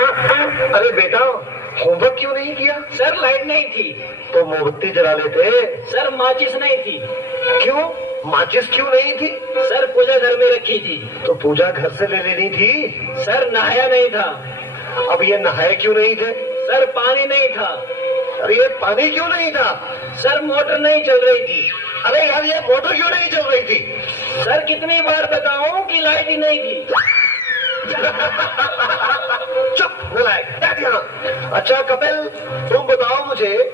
अरे बेटा, होमवर्क क्यों नहीं किया? सर लाइट नहीं थी। तो मोमबत्ती जला लेते। सर माचिस नहीं थी। क्यों? माचिस क्यों नहीं थी? सर पूजा घर में रखी थी। तो पूजा घर से ले लेनी थी। सर नहाया नहीं था। अब ये नहाए क्यों नहीं थे? सर पानी नहीं था। अरे ये पानी क्यों नहीं था? सर मोटर नहीं चल रही थी। अरे यार, ये मोटर क्यों नहीं चल रही थी? सर कितनी बार बताऊं कि लाइट ही नहीं थी। चुप नलायक, बैठ यहाँ। अच्छा कपिल, तुम बताओ मुझे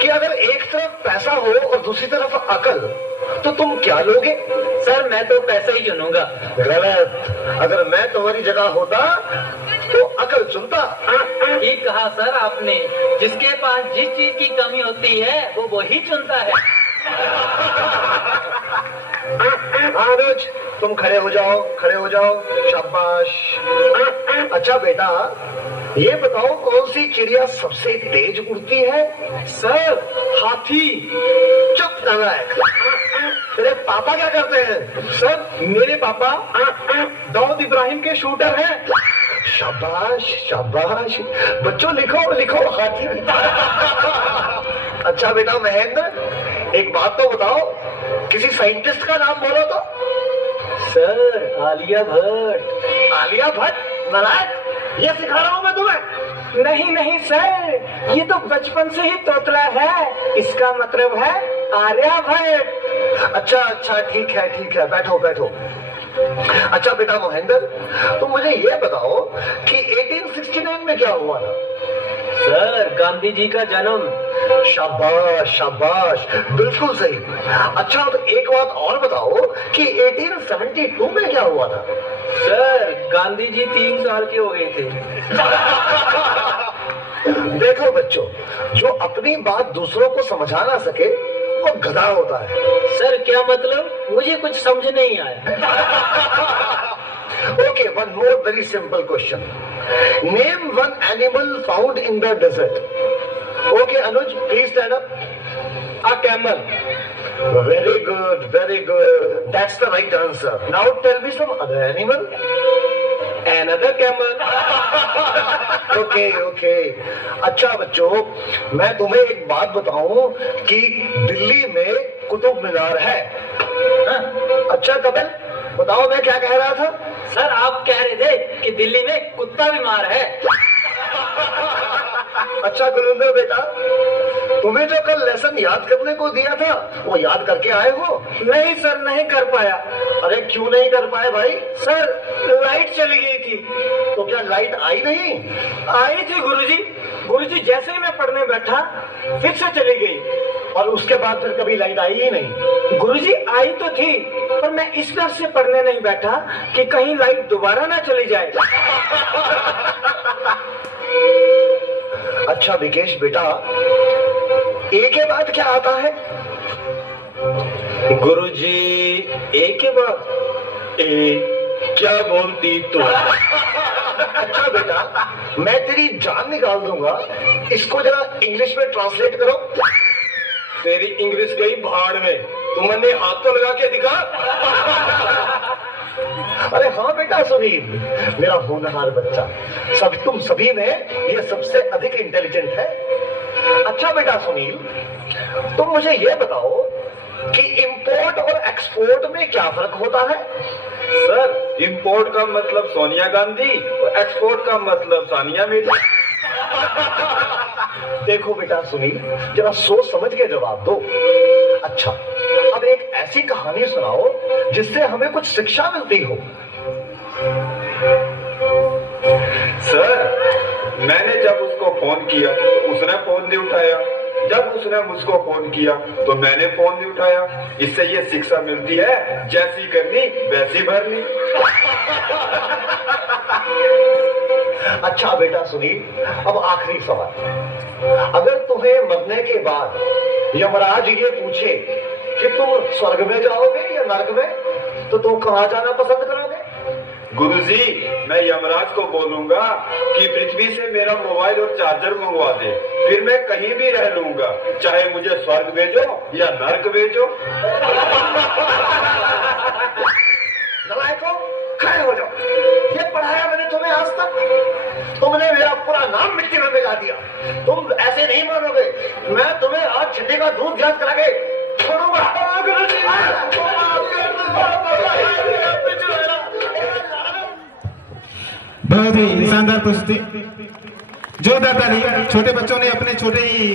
कि अगर एक तरफ पैसा हो और दूसरी तरफ अकल, तो तुम क्या लोगे? सर मैं तो पैसा ही चुनूंगा। गलत। अगर मैं तुम्हारी जगह होता तो अकल चुनता। ठीक कहा सर आपने। जिसके पास जिस चीज की कमी होती है वो वही चुनता है। अनुज, तुम खड़े हो जाओ, खड़े हो जाओ। शाबाश। अच्छा बेटा, ये बताओ कौन सी चिड़िया सबसे तेज उड़ती है? सर हाथी। चुप नालायक। तेरे पापा क्या करते हैं? सर मेरे पापा दाऊद इब्राहिम के शूटर हैं। शाबाश शाबाश। बच्चों लिखो लिखो, हाथी। अच्छा बेटा महेंद्र, एक बात तो बताओ, किसी साइंटिस्ट का नाम बोलो तो। सर आलिया भट्ट। आलिया भट्ट? नालायक, ये सिखा रहा हूं मैं तुम्हें। नहीं नहीं सर, ये तो बचपन से ही तोतला है। इसका मतलब है आर्यभट्ट। अच्छा अच्छा, ठीक है ठीक है, बैठो बैठो। अच्छा बेटा महेंद्र, तुम मुझे ये बताओ कि 1869 में क्या हुआ था? सर गांधी जी का जन्म। शाबाश शाबाश, बिल्कुल सही। अच्छा तो एक बात और बताओ कि 1872 में क्या हुआ था? सर गांधी जी 3 साल के हो गए थे। देखो बच्चों, जो अपनी बात दूसरों को समझा ना सके वो गधा होता है। सर क्या मतलब? मुझे कुछ समझ नहीं आया। Okay, one more very simple question. Name one animal found in the desert. Okay, Anuj, please stand up. A camel. Very good, very good. That's the right answer. Now tell me some other animal. Another camel. Okay, okay. अच्छा बच्चों, मैं तुम्हें एक बात बताऊं कि दिल्ली में कुतुब मीनार है। अच्छा कपिल, बताओ मैं क्या कह रहा था? सर आप कह रहे थे कि दिल्ली में कुत्ता बीमार है। अच्छा गुरुंदर बेटा, तुम्हें जो कल लेसन याद करने को दिया था वो याद करके आए हो? नहीं सर, नहीं कर पाया। अरे क्यों नहीं कर पाए भाई? सर लाइट चली गई थी। तो क्या लाइट आई नहीं? आई थी गुरुजी। गुरुजी जैसे ही मैं पढ़ने बैठा फिर से चली गई। और उसके बाद फिर कभी लाइट आई ही नहीं? गुरुजी आई तो थी, पर मैं इस डर से पढ़ने नहीं बैठा कि कहीं लाइट दोबारा ना चली जाए। अच्छा विकेश बेटा, ए के बाद क्या आता है? गुरुजी ए के बाद ए क्या बोलती तू? अच्छा बेटा, मैं तेरी जान निकाल दूंगा, इसको जरा इंग्लिश में ट्रांसलेट करो। तेरी इंग्लिश गई भाड़ में, तुमने हाथ तो लगा के दिखा। अरे हाँ बेटा सुनील, मेरा होनहार बच्चा, तुम सभी में ये सबसे अधिक इंटेलिजेंट है। अच्छा बेटा सुनील, तुम मुझे ये बताओ कि इंपोर्ट और एक्सपोर्ट में क्या फर्क होता है? सर इंपोर्ट का मतलब सोनिया गांधी और एक्सपोर्ट का मतलब सानिया मिर्जा। देखो बेटा सुनील, जरा सोच समझ के जवाब दो। अच्छा, अब एक ऐसी कहानी सुनाओ जिससे हमें कुछ शिक्षा मिलती हो। सर मैंने जब उसको फोन किया तो उसने फोन नहीं उठाया, जब उसने मुझको फोन किया तो मैंने फोन नहीं उठाया। इससे ये शिक्षा मिलती है, जैसी करनी वैसी भरनी। अच्छा बेटा सुनील, अब आखिरी सवाल। अगर तुम्हें मरने के बाद यमराज ये पूछे कि तुम स्वर्ग में जाओगे या नरक में, तो तुम कहाँ जाना पसंद करोगे? गुरुजी, मैं यमराज को बोलूंगा कि पृथ्वी से मेरा मोबाइल और चार्जर मंगवा दे, फिर मैं कहीं भी रह लूंगा, चाहे मुझे स्वर्ग भेजो या नरक भेजो। नलायकों, खड़े हो जाओ। ये पढ़ाया मैंने तुम्हें आज तक? पूरा नाम मिट्टी में मिला दिया। तुम ऐसे नहीं मानोगे, मैं तुम्हें आज छिट्टी का दूध याद करा के छोड़ूंगा। बहुत ही शानदार कुश्ती, जोरदार ताली। छोटे बच्चों ने अपने छोटे ही